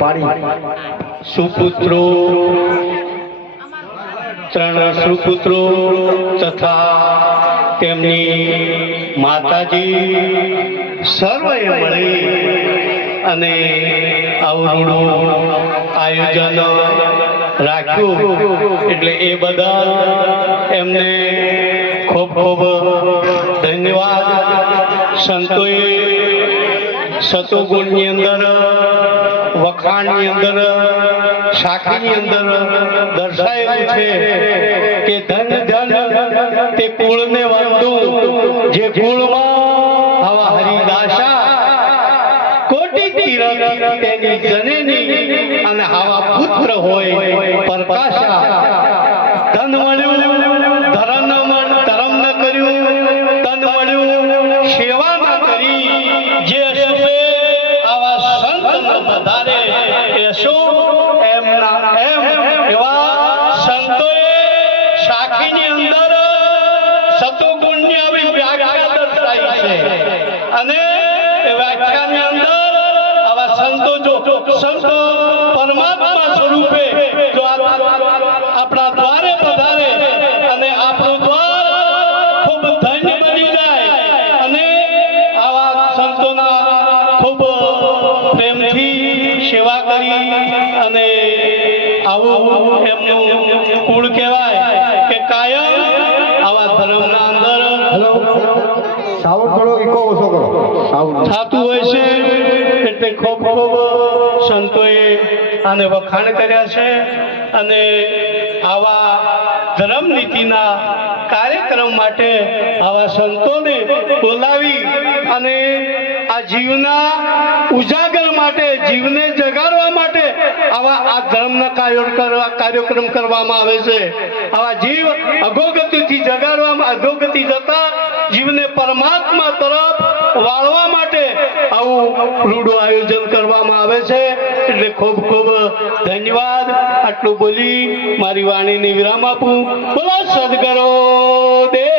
પાડી સુપુત્રો ત્રણ સુપુત્રો તથા તેમની માતાજી સર્વે મળી અને આવરૂડું આયોજન રાખ્યું એટલે એ બદલ એમને ખૂબ ખૂબ ધન્યવાદ. સંતોએ સતોગુણની અંદર, વખાણની અંદર, સાખીની અંદર દર્શાવેલું છે કે ધન ધન તે કુળને વંદુ જે કુળમાં આવા હરિદાસા કોટી તીરથ તેની જનની અને આવા પુત્ર હોય પ્રકાશા. ધન મળ્યું ધર્મ ન કર્યું, તન મળ્યું સેવા ન કરી, જે અશુભે આવા સંત વધારે શું એમના એમ એવા સંતોએ સાખીની અંદર સતુગુણની આવી વ્યાખ્યા દર્શાવી છે અને એ વ્યાખ્યાની અંદર આવા સંતો જો સંતો પરમાત્મા સ્વરૂપે જો આપણા દ્વારે પધારે અને આપણું દ્વાર ખૂબ ધન્ય બની જાય અને આવા સંતોના ખૂબ પ્રેમથી સેવા કરી અને આવું એમનું કુળ કહેવાય કે કાયમ આવા ધર્મના અંદર સાઉન્ડ થોડો ઇકો ઓછો કરો. સાઉન્ડ થતું હોય છે એટલે ખૂબ ખૂબ સંતોએ આને વખાણ કર્યા છે અને આવા ધર્મ નીતિના કાર્યક્રમ માટે આવા સંતોને બોલાવી અને આ જીવના ઉજાગર માટે, જીવને જગાડવા માટે આવા આ ધર્મના કાર્યક્રમ કરવામાં આવે છે. આવા જીવ અધોગતિથી જગાડવામાં, અધોગતિ જતા જીવને પરમાત્મા તરફ વાળવા માટે આવું રૂડું આયોજન કરવામાં આવે છે. એટલે ખૂબ ખૂબ ધન્યવાદ. આટલું બોલી મારી વાણીને વિરામ આપું. બોલો સદગુરુ દેવ.